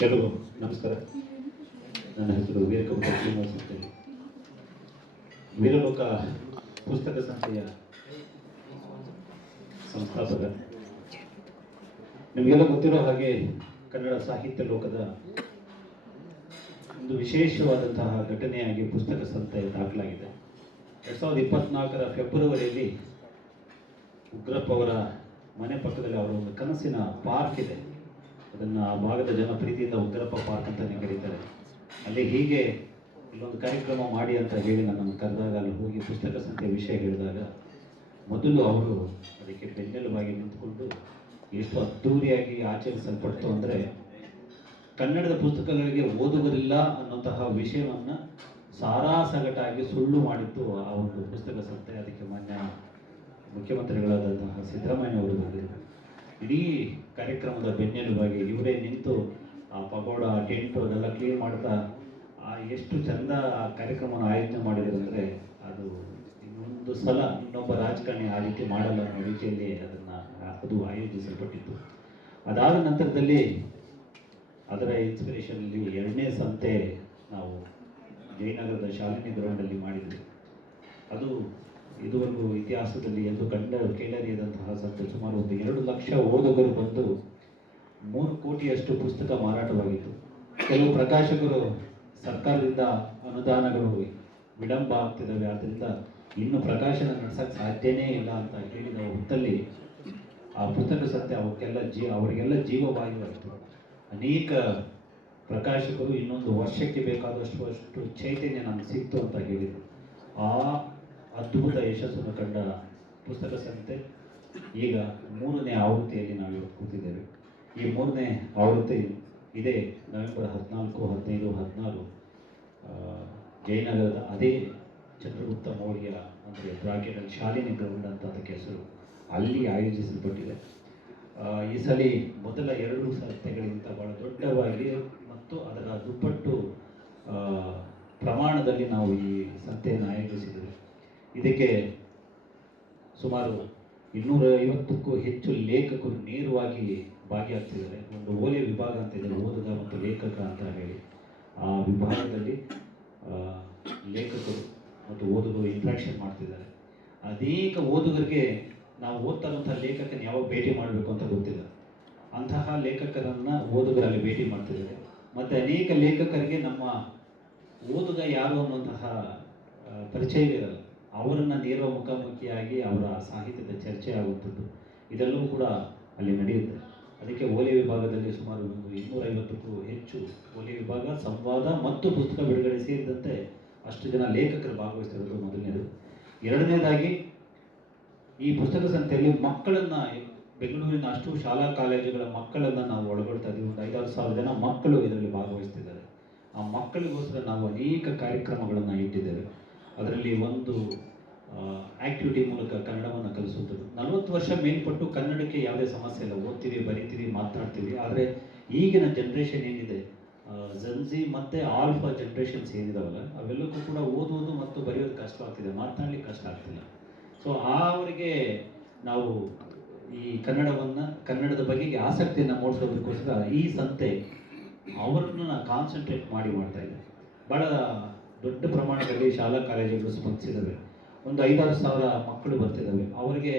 ಕೆಲವು ನಮಸ್ಕಾರ. ನನ್ನ ಹೆಸರು ವೀರಕಂಠ ಶ್ರೀನಿವಾಸ್ ಅಂತೇಳಿ ವೀರಲೋಕ ಪುಸ್ತಕ ಸಂಸ್ಥೆಯ ಸಂಸ್ಥಾಪಕ. ನಿಮಗೆಲ್ಲ ಗೊತ್ತಿರೋ ಹಾಗೆ ಕನ್ನಡ ಸಾಹಿತ್ಯ ಲೋಕದ ಒಂದು ವಿಶೇಷವಾದಂತಹ ಘಟನೆಯಾಗಿ ಪುಸ್ತಕ ಸಂಸ್ಥೆ ದಾಖಲಾಗಿದೆ. ಎರಡು ಸಾವಿರದ ಇಪ್ಪತ್ನಾಲ್ಕರ ಫೆಬ್ರವರಿಯಲ್ಲಿ ಉಗ್ರಪ್ಪ ಅವರ ಮನೆ ಪಕ್ಕದಲ್ಲಿ ಅವರ ಒಂದು ಕನಸಿನ ಪಾರ್ಕ್ ಇದೆ. ಅದನ್ನು ಆ ಭಾಗದ ಜನ ಪ್ರೀತಿಯಿಂದ ಉಗ್ರಪ್ಪ ಪಾರ್ಕ್ ಅಂತಲೇ ಕರೀತಾರೆ. ಅಲ್ಲಿ ಹೀಗೆ ಇಲ್ಲೊಂದು ಕಾರ್ಯಕ್ರಮ ಮಾಡಿ ಅಂತ ಹೇಳಿ ನನ್ನನ್ನು ಕರೆದಾಗ ಅಲ್ಲಿ ಹೋಗಿ ಪುಸ್ತಕ ಸಂಖ್ಯೆ ವಿಷಯ ಹೇಳಿದಾಗ ಮೊದಲು ಅವರು ಅದಕ್ಕೆ ಬೆನ್ನೆಲುಬಾಗಿ ನಿಂತುಕೊಂಡು ಎಷ್ಟು ಅದ್ಧೂರಿಯಾಗಿ ಆಚರಿಸಲ್ಪಡ್ತು ಅಂದರೆ ಕನ್ನಡದ ಪುಸ್ತಕಗಳಿಗೆ ಓದುವುದಿಲ್ಲ ಅನ್ನೋಂತಹ ವಿಷಯವನ್ನು ಸಾರಾಸಗಟಾಗಿ ಸುಳ್ಳು ಮಾಡಿತ್ತು ಆ ಒಂದು ಪುಸ್ತಕ ಸಂಸ್ಥೆ ಅದಕ್ಕೆ ಮಾನ್ಯ ಮುಖ್ಯಮಂತ್ರಿಗಳಾದಂತಹ ಸಿದ್ದರಾಮಯ್ಯ ಅವರು ಇಡೀ ಕಾರ್ಯಕ್ರಮದ ಬೆನ್ನೆಲುಬಾಗಿ ಇವರೇ ನಿಂತು ಆ ಪಗೋಡ ಟೆಂಟು ಅದೆಲ್ಲ ಕ್ಲೀನ್ ಮಾಡ್ತಾ, ಆ ಎಷ್ಟು ಚಂದ ಆ ಕಾರ್ಯಕ್ರಮನ ಆಯೋಜನೆ ಮಾಡಿದ್ರು ಅಂದರೆ ಅದು ಇನ್ನೊಂದು ಸಲ ಇನ್ನೊಬ್ಬ ರಾಜಕಾರಣಿ ಆ ರೀತಿ ಮಾಡಲ್ಲ ಅನ್ನೋ ರೀತಿಯಲ್ಲಿ ಅದನ್ನು ಅದು ಆಯೋಜಿಸಲ್ಪಟ್ಟಿತ್ತು. ಅದಾದ ನಂತರದಲ್ಲಿ ಅದರ ಇನ್ಸ್ಪಿರೇಷನಲ್ಲಿ ಎರಡನೇ ಸಂತೆ ನಾವು ಜಯನಗರದ ಶಾಲಿನಿ ಗ್ರೌಂಡಲ್ಲಿ ಮಾಡಿದ್ವಿ. ಅದು ಇದುವರೆಗೂ ಇತಿಹಾಸದಲ್ಲಿ ಎಂದು ಕಂಡ ಕೇಳರಿಯದಂತಹ ಸಂತೆ ಸುಮಾರು ಒಂದು ಎರಡು ಲಕ್ಷ ಓದುಗರು ಬಂದು ಮೂರು ಕೋಟಿಯಷ್ಟು ಪುಸ್ತಕ ಮಾರಾಟವಾಗಿತ್ತು. ಕೆಲವು ಪ್ರಕಾಶಕರು ಸರ್ಕಾರದಿಂದ ಅನುದಾನಗಳು ವಿಳಂಬ ಆಗ್ತಿದ್ದಾವೆ. ಆದ್ದರಿಂದ ಇನ್ನು ಪ್ರಕಾಶನ ನಡೆಸಕ್ಕೆ ಸಾಧ್ಯನೇ ಇಲ್ಲ ಅಂತ ಹೇಳಿದ ಹೊತ್ತಲ್ಲಿ ಆ ಪುಸ್ತಕ ಸತ್ಯ ಅವಕ್ಕೆಲ್ಲ ಜೀ, ಅವರಿಗೆಲ್ಲ ಜೀವವಾಯುವಾಯಿತು. ಅನೇಕ ಪ್ರಕಾಶಕರು ಇನ್ನೊಂದು ವರ್ಷಕ್ಕೆ ಬೇಕಾದಷ್ಟು ಅಷ್ಟು ಚೈತನ್ಯ ನಮ್ಗೆ ಸಿಕ್ತು ಅಂತ ಹೇಳಿದರು. ಆ ಅದ್ಭುತ ಯಶಸ್ಸನ್ನು ಕಂಡ ಪುಸ್ತಕ ಸಂತೆ ಈಗ ಮೂರನೇ ಆವೃತ್ತಿಯಲ್ಲಿ ನಾವು ಇವತ್ತು ಕೂತಿದ್ದೇವೆ. ಈ ಮೂರನೇ ಆವೃತ್ತಿ ಇದೇ ನವೆಂಬರ್ ಹದಿನಾಲ್ಕು, ಹದಿನೈದು, ಹದಿನಾರು ಜಯನಗರದ ಅದೇ ಚಂದ್ರಗುಪ್ತ ಮೌರ್ಯ ಅಂದರೆ ಬ್ರಾಕೆಟಲ್ಲಿ ಶಾಲಿನಿ ಗ್ರೌಂಡ್ ಅಂತ ಅದಕ್ಕೆ ಹೆಸರು ಅಲ್ಲಿ ಆಯೋಜಿಸಲ್ಪಟ್ಟಿದೆ. ಈ ಸಲ ಮೊದಲ ಎರಡು ಸಂಸ್ಥೆಗಳಿಗಿಂತ ಬಹಳ ದೊಡ್ಡವಾಗಿ ಮತ್ತು ಅದರ ದುಪ್ಪಟ್ಟು ಪ್ರಮಾಣದಲ್ಲಿ ನಾವು ಈ ಸಂತೆಯನ್ನು ಆಯೋಜಿಸಿದ್ದೇವೆ. ಇದಕ್ಕೆ ಸುಮಾರು ಇನ್ನೂರ ಐವತ್ತಕ್ಕೂ ಹೆಚ್ಚು ಲೇಖಕರು ನೇರವಾಗಿ ಭಾಗಿಯಾಗ್ತಿದ್ದಾರೆ. ಒಂದು ಓಲೆ ವಿಭಾಗ ಅಂತ ಇದೆ ಓದುಗ ಮತ್ತು ಲೇಖಕ ಅಂತ ಹೇಳಿ. ಆ ವಿಭಾಗದಲ್ಲಿ ಲೇಖಕರು ಮತ್ತು ಓದುಗರು ಇಂಟ್ರಾಕ್ಷನ್ ಮಾಡ್ತಿದ್ದಾರೆ. ಅನೇಕ ಓದುಗರಿಗೆ ನಾವು ಓದ್ತಾ ಇರುವಂತಹ ಲೇಖಕನ ಯಾವಾಗ ಭೇಟಿ ಮಾಡಬೇಕು ಅಂತ ಗೊತ್ತಿಲ್ಲ. ಅಂತಹ ಲೇಖಕರನ್ನ ಓದುಗರಲ್ಲಿ ಭೇಟಿ ಮಾಡ್ತಿದ್ದಾರೆ. ಮತ್ತು ಅನೇಕ ಲೇಖಕರಿಗೆ ನಮ್ಮ ಓದುಗ ಯಾರು ಅನ್ನುವಂತಹ ಪರಿಚಯವಿರಲ್ಲ. ಅವರನ್ನು ನೇರ ಮುಖಾಮುಖಿಯಾಗಿ ಅವರ ಸಾಹಿತ್ಯದ ಚರ್ಚೆ ಆಗುವಂಥದ್ದು ಇದೆಲ್ಲವೂ ಕೂಡ ಅಲ್ಲಿ ನಡೆಯುತ್ತೆ. ಅದಕ್ಕೆ ಓಲೆ ವಿಭಾಗದಲ್ಲಿ ಸುಮಾರು ಇನ್ನೂರೈವತ್ತಕ್ಕೂ ಹೆಚ್ಚು ಓಲೆ ವಿಭಾಗ, ಸಂವಾದ ಮತ್ತು ಪುಸ್ತಕ ಬಿಡುಗಡೆ ಸೇರಿದಂತೆ ಅಷ್ಟು ಜನ ಲೇಖಕರು ಭಾಗವಹಿಸ್ತಿರೋದು ಮೊದಲನೇದು. ಎರಡನೇದಾಗಿ, ಈ ಪುಸ್ತಕ ಸಂತೆಯಲ್ಲಿ ಮಕ್ಕಳನ್ನು, ಬೆಂಗಳೂರಿನ ಅಷ್ಟು ಶಾಲಾ ಕಾಲೇಜುಗಳ ಮಕ್ಕಳನ್ನು ನಾವು ಒಳಗೊಳ್ತಾ ಇದ್ದೀವಿ. ಒಂದು ಐದಾರು ಸಾವಿರ ಜನ ಮಕ್ಕಳು ಇದರಲ್ಲಿ ಭಾಗವಹಿಸ್ತಿದ್ದಾರೆ. ಆ ಮಕ್ಕಳಿಗೋಸ್ಕರ ನಾವು ಅನೇಕ ಕಾರ್ಯಕ್ರಮಗಳನ್ನು ಇಟ್ಟಿದ್ದೇವೆ. ಅದರಲ್ಲಿ ಒಂದು ಆಕ್ಟಿವಿಟಿ ಮೂಲಕ ಕನ್ನಡವನ್ನು ಕಲಿಸುವಂಥದ್ದು ನಲವತ್ತು ವರ್ಷ ಮೇಲ್ಪಟ್ಟು ಕನ್ನಡಕ್ಕೆ ಯಾವುದೇ ಸಮಸ್ಯೆ ಇಲ್ಲ. ಓದ್ತೀವಿ ಬರಿತೀವಿ ಮಾತನಾಡ್ತೀವಿ ಆದರೆ ಈಗಿನ ಜನ್ರೇಷನ್ ಏನಿದೆ ಜನ್ಜಿ ಮತ್ತು ಆಲ್ಫಾ ಜನ್ರೇಷನ್ಸ್ ಏನಿದಾವಲ್ಲ, ಅವೆಲ್ಲಕ್ಕೂ ಕೂಡ ಓದುವುದು ಮತ್ತು ಬರೆಯೋದು ಕಷ್ಟ ಆಗ್ತಿದೆ ಮಾತನಾಡ್ಲಿಕ್ಕೆ ಕಷ್ಟ ಆಗ್ತಿಲ್ಲ. ಸೊ ಆ ಅವರಿಗೆ ನಾವು ಈ ಕನ್ನಡವನ್ನು, ಕನ್ನಡದ ಬಗೆಗೆ ಆಸಕ್ತಿಯನ್ನು ಮೂಡಿಸೋದಕ್ಕೋಸ್ಕರ ಈ ಸಂತೆ ಅವರನ್ನ ಕಾನ್ಸಂಟ್ರೇಟ್ ಮಾಡಿ ಮಾಡ್ತಾ ಇದೆ ಭಾಳ ದೊಡ್ಡ ಪ್ರಮಾಣದಲ್ಲಿ ಶಾಲಾ ಕಾಲೇಜುಗಳು ಸ್ಪಂದಿಸಿದ್ದಾವೆ ಒಂದು ಐದಾರು ಸಾವಿರ ಮಕ್ಕಳು ಬರ್ತಿದ್ದಾವೆ ಅವರಿಗೆ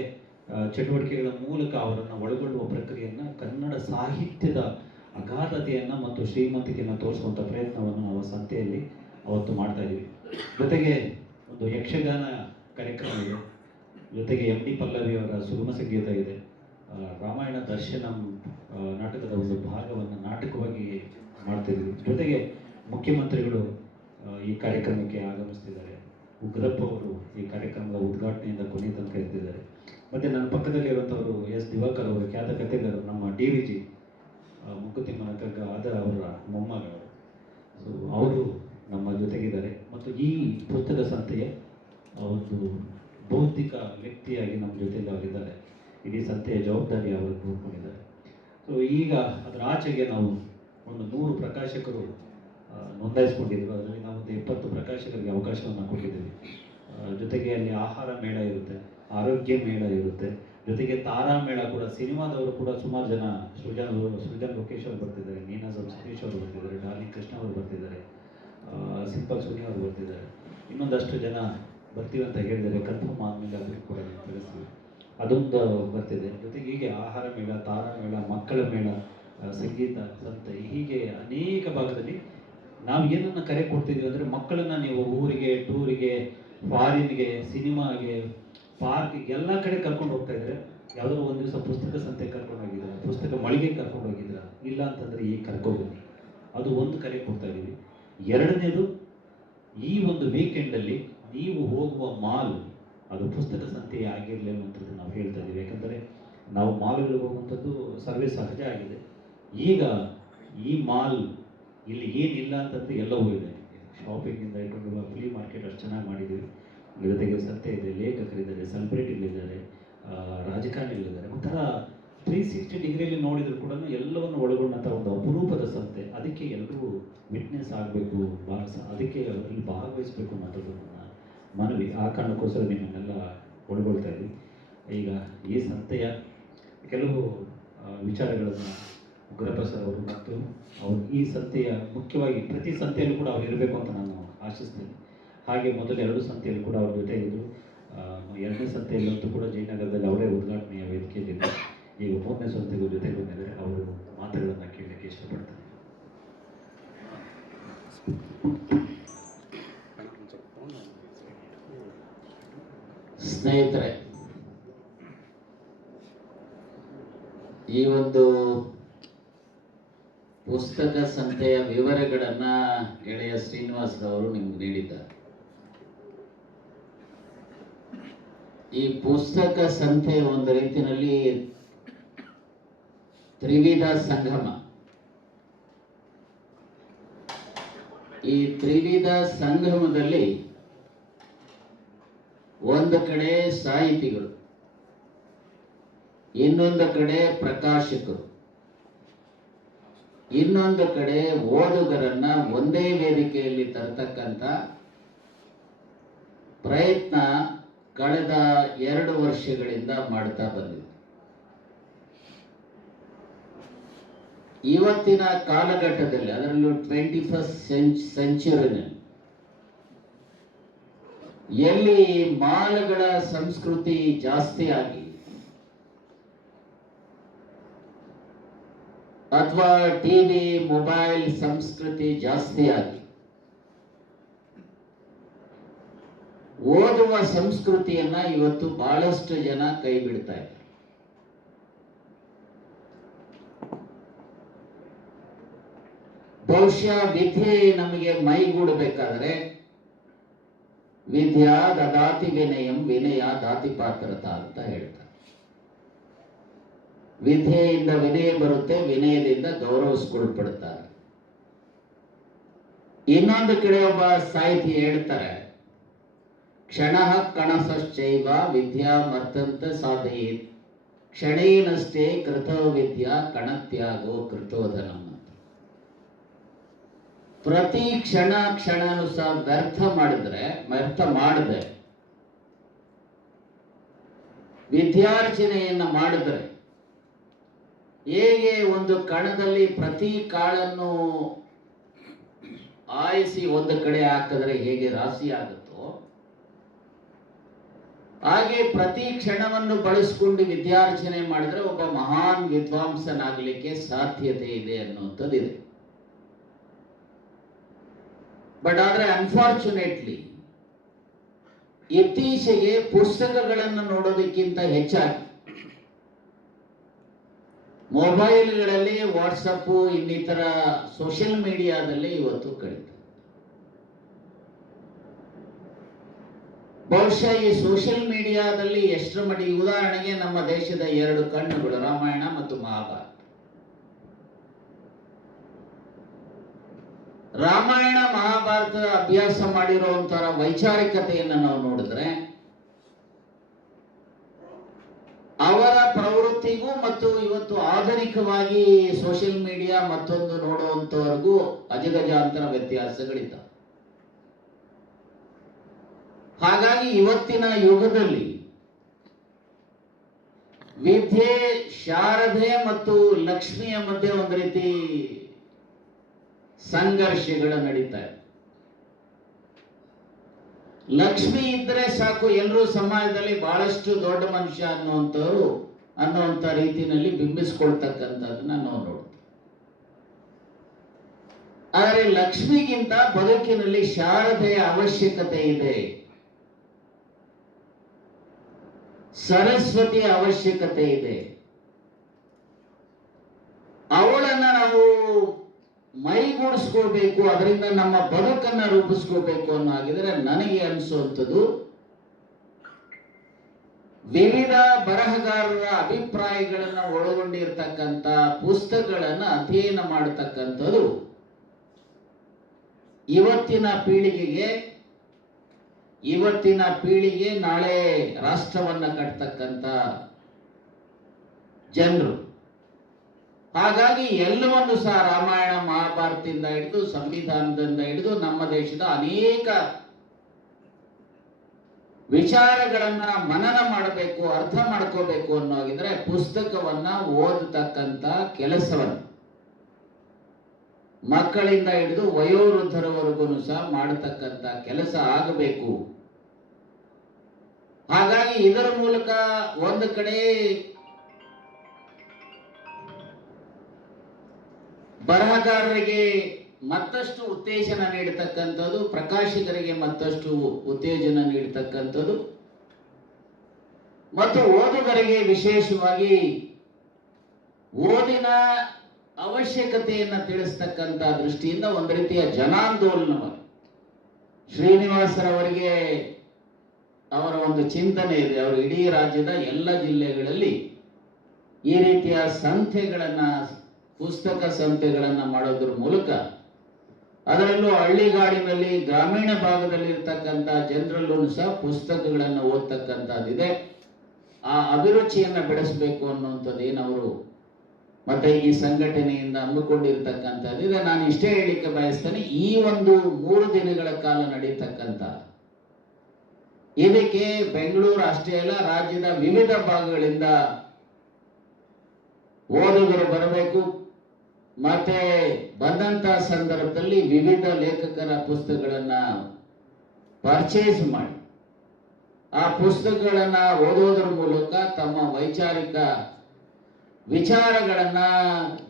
ಚಟುವಟಿಕೆಗಳ ಮೂಲಕ ಅವರನ್ನು ಒಳಗೊಳ್ಳುವ ಪ್ರಕ್ರಿಯೆಯನ್ನು ಕನ್ನಡ ಸಾಹಿತ್ಯದ ಅಗಾಧತೆಯನ್ನು ಮತ್ತು ಶ್ರೀಮಂತಿಕೆಯನ್ನು ತೋರಿಸುವಂಥ ಪ್ರಯತ್ನವನ್ನು ನಾವು ಸಂತೆಯಲ್ಲಿ ಅವತ್ತು ಮಾಡ್ತಾ ಇದ್ದೀವಿ ಜೊತೆಗೆ ಒಂದು ಯಕ್ಷಗಾನ ಕಾರ್ಯಕ್ರಮ ಇದೆ. ಜೊತೆಗೆ ಎಂ ಡಿ ಪಲ್ಲವಿ ಅವರ ಸುಗಮ ಸಂಗೀತ ಇದೆ. ರಾಮಾಯಣ ದರ್ಶನ ನಾಟಕದ ಒಂದು ಭಾಗವನ್ನು ನಾಟಕವಾಗಿ ಮಾಡ್ತಿದ್ವಿ ಜೊತೆಗೆ ಮುಖ್ಯಮಂತ್ರಿಗಳು ಈ ಕಾರ್ಯಕ್ರಮಕ್ಕೆ ಆಗಮಿಸ್ತಿದ್ದಾರೆ. ಉಗ್ರಪ್ಪ ಅವರು ಈ ಕಾರ್ಯಕ್ರಮದ ಉದ್ಘಾಟನೆಯಿಂದ ಕೊನೆ ತನಕ ಇರ್ತಿದ್ದಾರೆ. ಮತ್ತು ನನ್ನ ಪಕ್ಕದಲ್ಲಿ ಇರುವಂಥವರು ಎಸ್ ದಿವಾಕರ್ ಅವರು, ಖ್ಯಾತ ಕಥೆಗಾರರು, ನಮ್ಮ ಡಿ ವಿ ಜಿ ಮುಕ್ಕುತಿಮ್ಮನ ಕಗ್ಗ ಆದ ಅವರ ಮೊಮ್ಮಗಳು. ಸೊ ಅವರು ನಮ್ಮ ಜೊತೆಗಿದ್ದಾರೆ. ಮತ್ತು ಈ ಪುಸ್ತಕ ಸಂತೆಯ ಒಂದು ಬೌದ್ಧಿಕ ವ್ಯಕ್ತಿಯಾಗಿ ನಮ್ಮ ಜೊತೆಯಲ್ಲಿ ಅವರಿದ್ದಾರೆ. ಇಡೀ ಸಂತೆಯ ಜವಾಬ್ದಾರಿ ಅವರು ನೋಡ್ಕೊಂಡಿದ್ದಾರೆ. ಸೊ ಈಗ ಅದರ ಆಚೆಗೆ ನಾವು ಒಂದು ನೂರು ಪ್ರಕಾಶಕರು ಆ, ನೋಂದಾಯಿಸ್ಕೊಂಡಿದ್ದೀವಿ. ಅದರಲ್ಲಿ ನಾವು ಒಂದು ಇಪ್ಪತ್ತು ಪ್ರಕಾಶಕರಿಗೆ ಅವಕಾಶವನ್ನು ಕೊಟ್ಟಿದ್ದೀವಿ. ಜೊತೆಗೆ ಅಲ್ಲಿ ಆಹಾರ ಮೇಳ ಇರುತ್ತೆ ಆರೋಗ್ಯ ಮೇಳ ಇರುತ್ತೆ. ಜೊತೆಗೆ ತಾರಾ ಮೇಳ ಕೂಡ ಸಿನಿಮಾದವರು ಕೂಡ ಸುಮಾರು ಜನ ಸೃಜನ್ ಅವರು ಸೃಜನ್ ಲೋಕೇಶ್ ಅವರು ಬರ್ತಿದ್ದಾರೆ ನೀನಾ ಸತೀಶ್ ಅವರು ಬರ್ತಿದ್ದಾರೆ ಸಿಂಪಲ್ ಸುನಿ ಅವರು ಬರ್ತಿದ್ದಾರೆ. ಇನ್ನೊಂದಷ್ಟು ಜನ ಬರ್ತೀವಿ ಅಂತ ಹೇಳಿದರೆ ಕನ್ಫರ್ಮ್ ಆದಮೇಲೆ ಅದನ್ನು ಕೂಡ ತಿಳಿಸ್ತೀವಿ ಅದೊಂದು ಬರ್ತಿದೆ. ಜೊತೆಗೆ ಹೀಗೆ ಆಹಾರ ಮೇಳ ತಾರಾ ಮೇಳ ಮಕ್ಕಳ ಮೇಳ ಸಂಗೀತ ಸಂತೆ ಹೀಗೆ ಅನೇಕ ಭಾಗದಲ್ಲಿ ನಾವು ಏನನ್ನ ಕರೆ ಕೊಡ್ತಿದ್ದೀವಿ ಅಂದರೆ ಮಕ್ಕಳನ್ನ ನೀವು ಊರಿಗೆ, ಟೂರಿಗೆ, ಫಾರಿನ್ಗೆ, ಸಿನಿಮಾಗೆ, ಪಾರ್ಕ್ಗೆ ಎಲ್ಲ ಕಡೆ ಕರ್ಕೊಂಡು ಹೋಗ್ತಾ ಇದ್ರೆ ಯಾವುದೋ ಒಂದು ದಿವಸ ಪುಸ್ತಕ ಸಂತೆ ಕರ್ಕೊಂಡು ಹೋಗಿದ್ರ, ಪುಸ್ತಕ ಮಳಿಗೆ ಕರ್ಕೊಂಡು ಹೋಗಿದ್ರ, ಇಲ್ಲ ಅಂತಂದ್ರೆ ಈಗ ಕರ್ಕೊಬನ್ನಿ ಅದು ಒಂದು ಕರೆ ಕೊಡ್ತಾ ಇದ್ದೀವಿ. ಎರಡನೇದು, ಈ ಒಂದು ವೀಕೆಂಡಲ್ಲಿ ನೀವು ಹೋಗುವ ಮಾಲ್ ಅದು ಪುಸ್ತಕ ಸಂತೆ ಆಗಿರಲಿ ಅನ್ನುವಂಥದ್ದು ನಾವು ಹೇಳ್ತಾ ಇದ್ದೀವಿ. ಯಾಕಂದರೆ ನಾವು ಮಾಲ್ಗಳಿಗೆ ಹೋಗುವಂಥದ್ದು ಸರ್ವೇ ಸಹಜ ಆಗಿದೆ. ಈಗ ಈ ಮಾಲ್ ಇಲ್ಲಿ ಏನಿಲ್ಲ ಅಂತಂದ್ರೆ ಎಲ್ಲವೂ ಇದೆ. ಶಾಪಿಂಗಿಂದ ಇಟ್ಕೊಂಡು ಫ್ಲೀ ಮಾರ್ಕೆಟ್ ಅಷ್ಟು ಚೆನ್ನಾಗಿ ಮಾಡಿದ್ದೀವಿ. ಜೊತೆಗೆ ಸಂತೆ ಇದೆ ಲೇಖಕರಿದ್ದಾರೆ ಸೆಲೆಬ್ರಿಟಿಗಳಿದ್ದಾರೆ ರಾಜಕಾರಣಿ ರಾಜಕಾರಣಿಗಳಿದ್ದಾರೆ. ಒಂಥರ ತ್ರೀ ಸಿಕ್ಸ್ಟಿ ಡಿಗ್ರಿಯಲ್ಲಿ ನೋಡಿದ್ರು ಕೂಡ ಎಲ್ಲವನ್ನು ಒಳಗೊಂಡಂಥ ಒಂದು ಅಪರೂಪದ ಸಂತೆ. ಅದಕ್ಕೆ ಎಲ್ಲರೂ ವಿಟ್ನೆಸ್ ಆಗಬೇಕು, ಭಾಗ ಅದಕ್ಕೆ ಅದರಲ್ಲಿ ಭಾಗವಹಿಸಬೇಕು ಅನ್ನೋದು ಮನವಿ. ಆ ಕಾರಣಕ್ಕೋಸ್ಕರ ನಿಮ್ಮನ್ನೆಲ್ಲ ಒಳಗೊಳ್ತಾ ಇದ್ದೀವಿ ಈಗ ಈ ಸಂತೆಯ ಕೆಲವು ವಿಚಾರಗಳನ್ನು ಗುರುಪ್ರಸಾದ್ ಅವರು ಮತ್ತು ಅವರು ಈ ಸಂತೆಯ ಮುಖ್ಯವಾಗಿ ಪ್ರತಿ ಸಂತೆಯಲ್ಲೂ ಕೂಡ ಅವ್ರು ಇರಬೇಕು ಅಂತ ನಾನು ಆಶಿಸ್ತೇನೆ. ಹಾಗೆ ಮೊದಲು ಎರಡು ಸಂತೆಯಲ್ಲಿ ಕೂಡ ಅವ್ರ ಜೊತೆ ಇದ್ದು ಆ, ಎರಡನೇ ಸಂತೆಯಲ್ಲಂತೂ ಕೂಡ ಜಯನಗರದಲ್ಲಿ ಅವರೇ ಉದ್ಘಾಟನೆಯ ವೇದಿಕೆಯಲ್ಲಿ ಈಗ ಮೂರನೇ ಸಂತೆಗೂ ಜೊತೆ ಬಂದಿದ್ದಾರೆ. ಅವರು ಮಾತುಗಳನ್ನು ಕೇಳಲಿಕ್ಕೆ ಇಷ್ಟಪಡ್ತಾರೆ ಸ್ನೇಹಿತರೆ ಈ ಒಂದು ಪುಸ್ತಕ ಸಂತೆಯ ವಿವರಗಳನ್ನ ಗೆಳೆಯ ಶ್ರೀನಿವಾಸರವರು ನಿಮ್ಗೆ ನೀಡಿದ್ದಾರೆ ಈ ಪುಸ್ತಕ ಸಂತೆ ಒಂದು ರೀತಿಯಲ್ಲಿ ತ್ರಿವಿಧ ಸಂಗಮ. ಈ ತ್ರಿವಿಧ ಸಂಗಮದಲ್ಲಿ ಒಂದು ಕಡೆ ಸಾಹಿತಿಗಳು, ಇನ್ನೊಂದು ಕಡೆ ಪ್ರಕಾಶಕರು, ಇನ್ನೊಂದು ಕಡೆ ಓದುಗರನ್ನ ಒಂದೇ ವೇದಿಕೆಯಲ್ಲಿ ತರತಕ್ಕಂಥ ಪ್ರಯತ್ನ ಕಳೆದ ಎರಡು ವರ್ಷಗಳಿಂದ ಮಾಡ್ತಾ ಬಂದಿದೆ. ಇವತ್ತಿನ ಕಾಲಘಟ್ಟದಲ್ಲಿ, ಅದರಲ್ಲೂ ಟ್ವೆಂಟಿ ಫಸ್ಟ್ ಸೆಂಚುರಿನಲ್ಲಿ ಎಲ್ಲಿ ಮಾಲ್ಗಳ ಸಂಸ್ಕೃತಿ ಜಾಸ್ತಿ ಆಗಿ, ಅಥವಾ ಟಿವಿ ಮೊಬೈಲ್ ಸಂಸ್ಕೃತಿ ಜಾಸ್ತಿ ಆಗಿ ಓದುವ ಸಂಸ್ಕೃತಿಯನ್ನ ಇವತ್ತು ಬಹಳಷ್ಟು ಜನ ಕೈ ಬಿಡ್ತಾ ಇದ್ದಾರೆ. ಬಹುಶಃ ವಿದ್ಯೆ ನಮಗೆ ಮೈಗೂಡಬೇಕಾದ್ರೆ ವಿದ್ಯಾ ದದಾತಿ ವಿನಯಂ ವಿನಯ ದಾತಿ ಪಾತ್ರತ ಅಂತ ಹೇಳ್ತಾರೆ. ವಿದ್ಯೆಯಿಂದ ವಿನಯ ಬರುತ್ತೆ, ವಿನಯದಿಂದ ಗೌರವಿಸ್ಕೊಳ್ಪಡ್ತಾರೆ ಇನ್ನೊಂದು ಕಡೆ ಒಬ್ಬ ಸಾಹಿತಿ ಹೇಳ್ತಾರೆ ಕ್ಷಣ ಕಣಸಶ್ಚೈವ ವಿದ್ಯಾ ಮರ್ತಂತ ಸಾಧಯೇತ್ ಕ್ಷಣೇನಷ್ಟೇ ಕೃತೋ ವಿದ್ಯಾ ಕಣತ್ಯಾಗೋ ಕೃತೋಧನಂ ಪ್ರತಿ ಕ್ಷಣ ಕ್ಷಣನು ಸಹ ವ್ಯರ್ಥ ಮಾಡಿದ್ರೆ, ವ್ಯರ್ಥ ಮಾಡದೆ ವಿದ್ಯಾರ್ಜನೆಯನ್ನ ಮಾಡಿದ್ರೆ, ಹೇಗೆ ಒಂದು ಕಣದಲ್ಲಿ ಪ್ರತಿ ಕಾಳನ್ನು ಆಯಿಸಿ ಒಂದು ಕಡೆ ಹಾಕಿದ್ರೆ ಹೇಗೆ ರಾಶಿ ಆಗುತ್ತೋ? ಹಾಗೆ ಪ್ರತಿ ಕ್ಷಣವನ್ನು ಬಳಸಿಕೊಂಡು ವಿದ್ಯಾರ್ಜನೆ ಮಾಡಿದ್ರೆ ಒಬ್ಬ ಮಹಾನ್ ವಿದ್ವಾಂಸನಾಗಲಿಕ್ಕೆ ಸಾಧ್ಯತೆ ಇದೆ ಅನ್ನುವಂಥದ್ದಿದೆ. ಬಟ್ ಆದ್ರೆ ಅನ್ಫಾರ್ಚುನೇಟ್ಲಿ ಇತ್ತೀಚೆಗೆ ಪುಸ್ತಕಗಳನ್ನು ನೋಡೋದಕ್ಕಿಂತ ಹೆಚ್ಚಾಗಿ ಮೊಬೈಲ್ಗಳಲ್ಲಿ ವಾಟ್ಸಪ್ಪು ಇನ್ನಿತರ ಸೋಷಿಯಲ್ ಮೀಡಿಯಾದಲ್ಲಿ ಇವತ್ತು ಕಳೀತಾರೆ ಬಹುಶಃ ಈ ಸೋಷಿಯಲ್ ಮೀಡಿಯಾದಲ್ಲಿ ಎಷ್ಟರ ಮಟ್ಟಿಗೆ, ಉದಾಹರಣೆಗೆ ನಮ್ಮ ದೇಶದ ಎರಡು ಕಣ್ಣುಗಳು, ರಾಮಾಯಣ ಮತ್ತು ಮಹಾಭಾರತ. ರಾಮಾಯಣ, ಮಹಾಭಾರತದ ಅಭ್ಯಾಸ ಮಾಡಿರುವಂತಹ ವೈಚಾರಿಕತೆಯನ್ನು ನಾವು ನೋಡಿದ್ರೆ, ಅವರ ಪ್ರವೃತ್ತಿಗೂ ಮತ್ತು ಇವತ್ತು ಆಧುನಿಕವಾಗಿ ಸೋಷಿಯಲ್ ಮೀಡಿಯಾ ಮತ್ತೊಂದು ನೋಡುವಂತವರೆಗೂ ಅಜಗಜಾಂತರ ವ್ಯತ್ಯಾಸಗಳಿದ್ದಾವೆ. ಹಾಗಾಗಿ ಇವತ್ತಿನ ಯುಗದಲ್ಲಿ ವಿದ್ಯೆ ಶಾರದೆ ಮತ್ತು ಲಕ್ಷ್ಮಿಯ ಮಧ್ಯೆ ಒಂದು ರೀತಿ ಸಂಘರ್ಷಗಳು ನಡೀತಾ ಇದೆ ಲಕ್ಷ್ಮಿ ಇದ್ರೆ ಸಾಕು ಎಲ್ಲರೂ ಸಮಾಜದಲ್ಲಿ ಬಹಳಷ್ಟು ದೊಡ್ಡ ಮನುಷ್ಯ ಅನ್ನುವಂಥವ್ರು ಅನ್ನುವಂಥ ರೀತಿಯಲ್ಲಿ ಬಿಂಬಿಸ್ಕೊಳ್ತಕ್ಕಂಥದ್ದನ್ನ ನಾವು ನೋಡ್ತೀವಿ. ಆದರೆ ಲಕ್ಷ್ಮಿಗಿಂತ ಬದುಕಿನಲ್ಲಿ ಶಾರದೆಯ ಅವಶ್ಯಕತೆ ಇದೆ. ಸರಸ್ವತಿಯ ಅವಶ್ಯಕತೆ ಇದೆ. ಅವಳನ್ನ ನಾವು ಮೈಗೂಡಿಸ್ಕೋಬೇಕು ಅದರಿಂದ ನಮ್ಮ ಬದುಕನ್ನ ರೂಪಿಸ್ಕೋಬೇಕು ಅನ್ನೋ ನನಗೆ ಅನಿಸುವಂಥದ್ದು ವಿವಿಧ ಬರಹಗಾರರ ಅಭಿಪ್ರಾಯಗಳನ್ನ ಒಳಗೊಂಡಿರ್ತಕ್ಕಂಥ ಪುಸ್ತಕಗಳನ್ನ ಅಧ್ಯಯನ ಮಾಡತಕ್ಕಂಥದ್ದು ಇವತ್ತಿನ ಪೀಳಿಗೆಗೆ ಇವತ್ತಿನ ಪೀಳಿಗೆ ನಾಳೆ ರಾಷ್ಟ್ರವನ್ನ ಕಟ್ತಕ್ಕಂಥ ಜನರು. ಹಾಗಾಗಿ ಎಲ್ಲವನ್ನು ಸಹ ರಾಮಾಯಣ ಮಹಾಭಾರತದಿಂದ ಹಿಡಿದು, ಸಂವಿಧಾನದಿಂದ ಹಿಡಿದು, ನಮ್ಮ ದೇಶದ ಅನೇಕ ವಿಚಾರಗಳನ್ನ ಮನನ ಮಾಡಬೇಕು, ಅರ್ಥ ಮಾಡ್ಕೋಬೇಕು ಅನ್ನೋಗಿದ್ರೆ ಪುಸ್ತಕವನ್ನ ಓದತಕ್ಕಂತ ಕೆಲಸವನ್ನು. ಮಕ್ಕಳಿಂದ ಹಿಡಿದು ವಯೋವೃದ್ಧರವರೆಗೂ ಸಹ ಮಾಡತಕ್ಕಂಥ ಕೆಲಸ ಆಗಬೇಕು. ಹಾಗಾಗಿ ಇದರ ಮೂಲಕ ಒಂದು ಕಡೆ ಬರಹಗಾರರಿಗೆ ಮತ್ತಷ್ಟು ಉತ್ತೇಜನ ನೀಡತಕ್ಕಂಥದ್ದು, ಪ್ರಕಾಶಕರಿಗೆ ಮತ್ತಷ್ಟು ಉತ್ತೇಜನ ನೀಡತಕ್ಕಂಥದ್ದು, ಮತ್ತು ಓದುಗರಿಗೆ ವಿಶೇಷವಾಗಿ ಓದಿನ ಅವಶ್ಯಕತೆಯನ್ನ ತಿಳಿಸ್ತಕ್ಕಂಥ ದೃಷ್ಟಿಯಿಂದ ಒಂದು ರೀತಿಯ ಜನಾಂದೋಲನವಾಗಿ ಶ್ರೀನಿವಾಸರವರಿಗೆ ಅವರ ಒಂದು ಚಿಂತನೆ ಇದೆ. ಅವರು ಇಡೀ ರಾಜ್ಯದ ಎಲ್ಲ ಜಿಲ್ಲೆಗಳಲ್ಲಿ ಈ ರೀತಿಯ ಸಂತೆಗಳನ್ನು, ಪುಸ್ತಕ ಸಂತೆಗಳನ್ನು ಮಾಡೋದ್ರ ಮೂಲಕ ಅದರಲ್ಲೂ ಹಳ್ಳಿಗಾಡಿನಲ್ಲಿ ಗ್ರಾಮೀಣ ಭಾಗದಲ್ಲಿ ಇರ್ತಕ್ಕಂಥ ಜನರಲ್ಲೂ ಸಹ ಪುಸ್ತಕಗಳನ್ನು ಓದ್ತಕ್ಕಂಥದ್ದಿದೆ. ಆ ಅಭಿರುಚಿಯನ್ನು ಬೆಳೆಸಬೇಕು ಅನ್ನುವಂಥದ್ದು ಏನವರು ಮತ್ತೆ ಈ ಸಂಘಟನೆಯಿಂದ ಹಮ್ಮಿಕೊಂಡಿರ್ತಕ್ಕಂಥದ್ದಿದೆ ನಾನು ಇಷ್ಟೇ ಹೇಳಿಕೆ ಬಯಸ್ತೇನೆ, ಈ ಒಂದು ಮೂರು ದಿನಗಳ ಕಾಲ ನಡೀತಕ್ಕಂಥ ಇದಕ್ಕೆ ಬೆಂಗಳೂರು ಅಷ್ಟೇ ಅಲ್ಲ, ರಾಜ್ಯದ ವಿವಿಧ ಭಾಗಗಳಿಂದ ಓದುಗರು ಬರಬೇಕು. ಮತ್ತೆ ಬಂದಂತ ಸಂದರ್ಭದಲ್ಲಿ ವಿವಿಧ ಲೇಖಕರ ಪುಸ್ತಕಗಳನ್ನ ಪರ್ಚೇಸ್ ಮಾಡಿ. ಆ ಪುಸ್ತಕಗಳನ್ನ ಓದೋದ್ರ ಮೂಲಕ ತಮ್ಮ ವೈಚಾರಿಕ ವಿಚಾರಗಳನ್ನ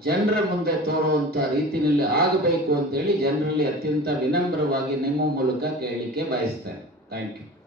ಜನರ ಮುಂದೆ ತೋರುವಂತ ರೀತಿಯಲ್ಲಿ ಆಗಬೇಕು ಅಂತೇಳಿ ಜನರಲ್ಲಿ ಅತ್ಯಂತ ವಿನಮ್ರವಾಗಿ ನಿಮ್ಮ ಮೂಲಕ ಕೇಳಲಿಕ್ಕೆ ಬಯಸ್ತೇನೆ. Thank you